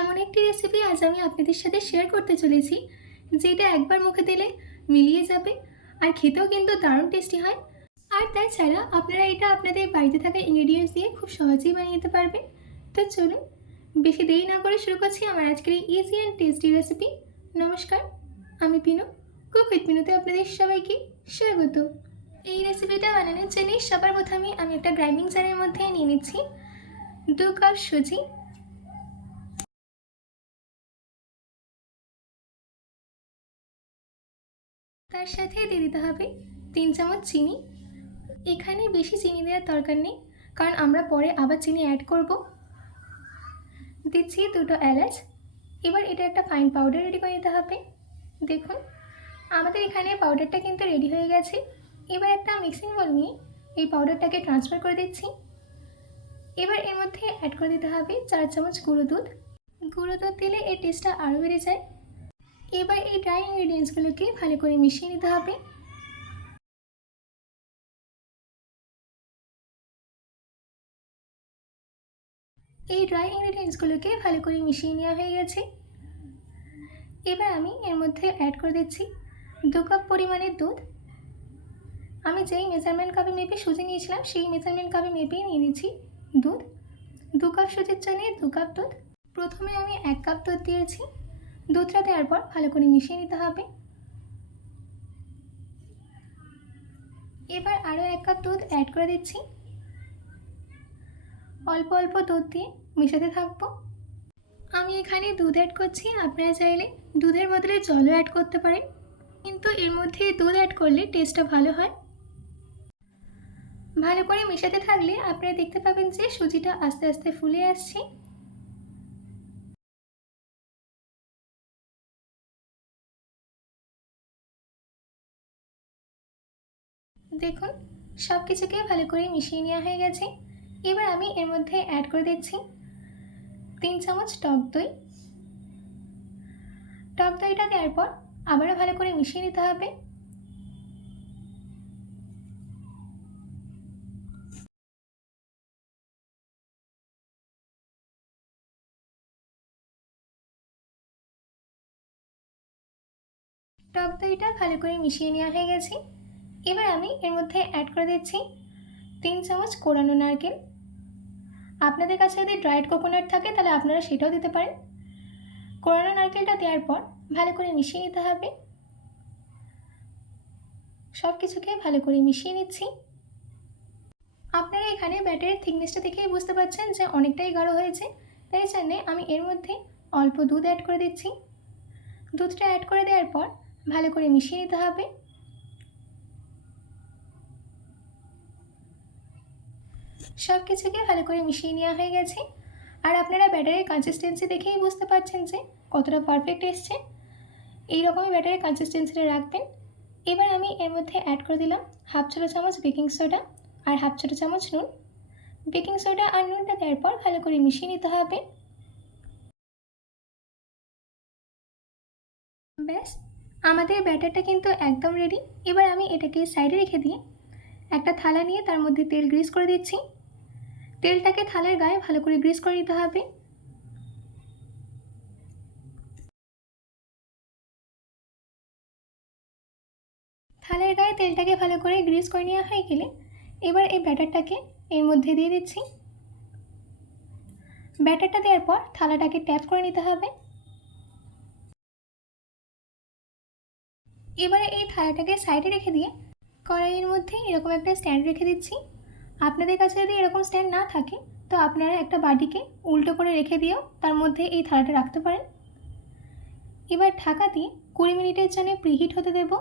এমন একটি রেসিপি আজ আমি আপনাদের সাথে শেয়ার করতে চলেছি, যেটা একবার মুখে দিলে মিলিয়ে যাবে আর খেতেও কিন্তু দারুণ টেস্টি হয়। আর তাছাড়া আপনারা এটা আপনাদের বাড়িতে থাকা ইনগ্রেডিয়েন্টস দিয়ে খুব সহজেই বানিয়ে নিতে পারবেন। তো চলুন বেশি দেরি না করে শুরু করছি আমার আজকের এই ইজি অ্যান্ড টেস্টি রেসিপি। নমস্কার, আমি পিনু, কুক উইথ পিনুতে আপনাদের সবাইকে স্বাগত। এই রেসিপিটা বানানোর জন্য সবার প্রথমে আমি একটা গ্রাইন্ডিং জারের মধ্যে নিয়ে নিচ্ছি 2 কাপ সুজি। তার সাথে দিয়ে দিতে হবে 3 চামচ চিনি। এখানে বেশি চিনি দেওয়ার দরকার নেই, কারণ আমরা পরে আবার চিনি অ্যাড করব। দিচ্ছি 2টো এলাচ। এবার এটা একটা ফাইন পাউডার রেডি করে নিতে হবে। দেখুন আমাদের এখানে পাউডারটা কিন্তু রেডি হয়ে গেছে। এবার একটা মিক্সিং বোল নিয়ে এই পাউডারটাকে ট্রান্সফার করে দিচ্ছি। এবার এর মধ্যে অ্যাড করে দিতে হবে 4 চামচ গুঁড়ো দুধ। গুঁড়ো দুধ দিলে এর টেস্টটা আরও বেড়ে যায়। এবার এই ড্রাই ইনগ্রিডিয়েন্টসগুলোকে ভালো করে মিশিয়ে নিতে হবে। এই ড্রাই ইনগ্রিডিয়েন্টসগুলোকে ভালো করে মিশিয়ে নেওয়া হয়ে গেছে। এবার আমি এর মধ্যে অ্যাড করে দিচ্ছি 2 কাপ পরিমাণের দুধ। আমি যেই মেজারমেন্ট কাপে মেপে সুজি নিয়েছিলাম সেই মেজারমেন্ট কাপে মেপেই নিয়ে নিচ্ছি দুধ। 2 কাপ সুজির জন্য 2 কাপ দুধ। প্রথমে আমি 1 কাপ দুধ দিয়েছি। দুধটা দেওয়ার পর ভালো করে মিশিয়ে নিতে হবে। এবার আরও 1 কাপ দুধ অ্যাড করে দিচ্ছি। অল্প অল্প দুধ দিয়ে মেশাতে থাকবো। আমি এখানে দুধ অ্যাড করছি, আপনারা চাইলে দুধের বদলে জলও অ্যাড করতে পারেন, কিন্তু এর মধ্যে দুধ অ্যাড করলে টেস্টটা ভালো হয়। ভালো করে মেশাতে থাকলে আপনারা দেখতে পাবেন যে সুজিটা আস্তে আস্তে ফুলে আসছে। দেখুন সব কিছুকে ভালো করে মিশিয়ে নেওয়া হয়ে গেছে। এবার আমি এর মধ্যে অ্যাড করে দিচ্ছি 3 চামচ টক দই। টক দইটা দেওয়ার পর আবারও ভালো করে মিশিয়ে নিতে হবে। টক দইটা ভালো করে মিশিয়ে নেওয়া হয়ে গেছে। এবার আমি এর মধ্যে অ্যাড করে দিচ্ছি 3 চামচ কোরানো নারকেল। আপনাদের কাছে যদি ড্রাইড কোকোনাট থাকে তাহলে আপনারা সেটাও দিতে পারেন। কোরানো নারকেলটা দেওয়ার পর ভালো করে মিশিয়ে নিতে হবে। সব কিছুকে ভালো করে মিশিয়ে নিচ্ছি। আপনারা এখানে ব্যাটারের থিকনেসটা দেখেই বুঝতে পারছেন যে অনেকটাই গাঢ় হয়েছে, তাই জন্যে আমি এর মধ্যে অল্প দুধ অ্যাড করে দিচ্ছি। দুধটা অ্যাড করে দেওয়ার পর ভালো করে মিশিয়ে নিতে হবে। সব কিছুকে ভালো করে মিশিয়ে নেওয়া হয়ে গেছে। আর আপনারা ব্যাটারের কনসিস্টেন্সি দেখেই বুঝতে পারছেন যে কতটা পারফেক্ট এসছে। এইরকমই ব্যাটারের কনসিস্টেন্সিটা রাখবেন। এবার আমি এর মধ্যে অ্যাড করে দিলাম হাফ ছোটো চামচ বেকিং সোডা আর হাফ ছোটো চামচ নুন। বেকিং সোডা আর নুনটা দেওয়ার পর ভালো করে মিশিয়ে নিতে হবে। ব্যাস, আমাদের ব্যাটারটা কিন্তু একদম রেডি। এবার আমি এটাকে সাইডে রেখে দিয়ে একটা থালা নিয়ে তার মধ্যে তেল গ্রিস করে দিচ্ছি। তেলটাকে থালের গায়ে ভালো করে গ্রিস করে নিতে হবে। থালের গায়ে তেলটাকে ভালো করে গ্রিস করে নেওয়া হয়ে গেলে এবার এই ব্যাটারটাকে এর মধ্যে দিয়ে দিচ্ছি। ব্যাটারটা দেওয়ার পর থালাটাকে ট্যাপ করে নিতে হবে। এবারে এই থালাটাকে সাইডে রেখে দিয়ে কড়াইয়ের মধ্যে এরকম একটা স্ট্যান্ড রেখে দিচ্ছি। আপনাদের কাছে যদি এরকম স্ট্যান্ড না থাকে তো আপনারা একটা বাটিকে উল্টো করে রেখে দিয়েও তার মধ্যে এই থালাটা রাখতে পারেন। এবার ঢাকা দিয়ে 20 মিনিটের জন্য প্রিহিট হতে দেব।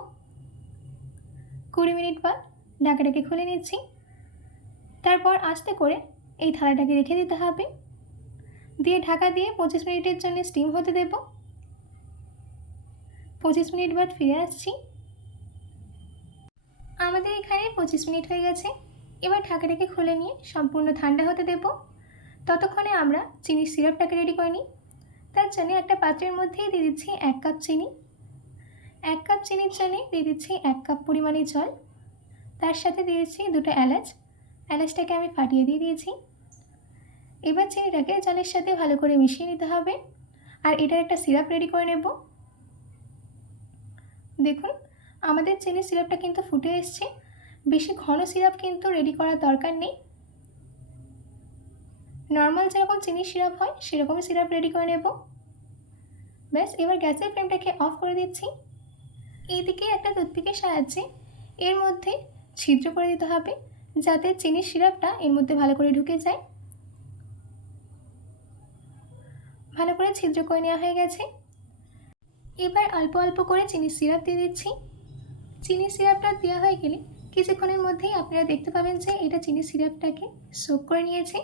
20 মিনিট বাদ ঢাকাটাকে খুলে নিচ্ছি। তারপর আস্তে করে এই থালাটাকে রেখে দিতে হবে, দিয়ে ঢাকা দিয়ে 25 মিনিটের জন্য স্টিম হতে দেব। 25 মিনিট বাদ ফিরে আসছি। আমাদের এখানে 25 মিনিট হয়ে গেছে। এবার ঢাকাটাকে খুলে নিয়ে সম্পূর্ণ ঠান্ডা হতে দেব। ততক্ষণে আমরা চিনির সিরাপটাকে রেডি করে নিই। তার জন্য একটা পাত্রের মধ্যেই দিয়ে দিচ্ছি 1 কাপ চিনি। 1 কাপ চিনির জন্য দিয়ে দিচ্ছি 1 কাপ পরিমাণে জল। তার সাথে দিয়ে দিচ্ছি 2টো এলাচ। এলাচটাকে আমি ফাটিয়ে দিয়ে দিয়েছি। এবার চিনিটাকে জলের সাথে ভালো করে মিশিয়ে নিতে হবে। আর এটার একটা সিরাপ রেডি করে নেব। দেখুন আমাদের চিনি সিরাপটা কিন্তু ফুটে এসছে। বেশি ঘন সিরাপ কিন্তু রেডি করার দরকার নেই, নর্মাল যেরকম চিনি সিরাপ হয় সেরকমই সিরাপ রেডি করে নেব। ব্যাস, এবার গ্যাসের ফ্লেমটাকে অফ করে দিচ্ছি। এইদিকে একটা টুথপিকের সাহায্যে এর মধ্যে ছিদ্র করে দিতে হবে, যাতে চিনির সিরাপটা এর মধ্যে ভালো করে ঢুকে যায়। ভালো করে ছিদ্র করে নেওয়া হয়ে গেছে। এবার অল্প অল্প করে চিনির সিরাপ দিয়ে দিচ্ছি। চিনির সিরাপটা দেওয়া হয়ে গেলে কিছুক্ষণের মধ্যেই আপনারা দেখতে পাবেন যে এটা চিনির সিরাপটাকে সোক করে নিয়েছে।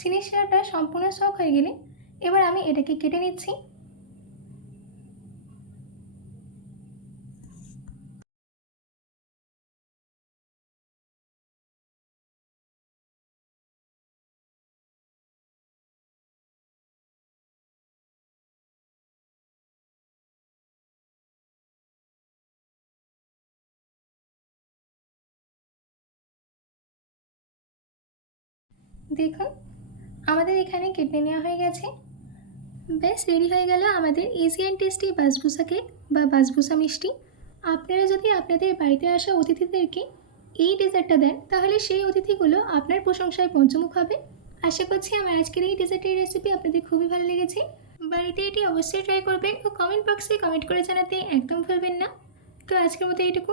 চিনির সিরাপটা সম্পূর্ণ সোক হয়ে গেলে এবার আমি এটাকে কেটে নিচ্ছি। দেখুন আমাদের এখানে কেটে নেওয়া হয়ে গেছে। বেশ, রেডি হয়ে গেল আমাদের easy and tasty basbousa cake বা বাসবুসা মিষ্টি। আপনারা যদি আপনাদের বাড়িতে আসা অতিথিদেরকে এই ডেজার্টটা দেন, তাহলে সেই অতিথিগুলো আপনার প্রশংসায় পঞ্চমুখ হবে। আশা করছি আমার আজকের এই ডেজার্টের রেসিপি আপনাদের খুবই ভালো লেগেছে। বাড়িতে এটি অবশ্যই ট্রাই করবেন ও কমেন্ট বক্সে কমেন্ট করে জানাতে একদম ভুলবেন না। তো আজকের মতো এইটুকু,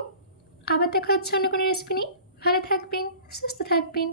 আবার দেখা হচ্ছে অন্য কোনো রেসিপি নিয়ে। ভালো থাকবেন, সুস্থ থাকবেন।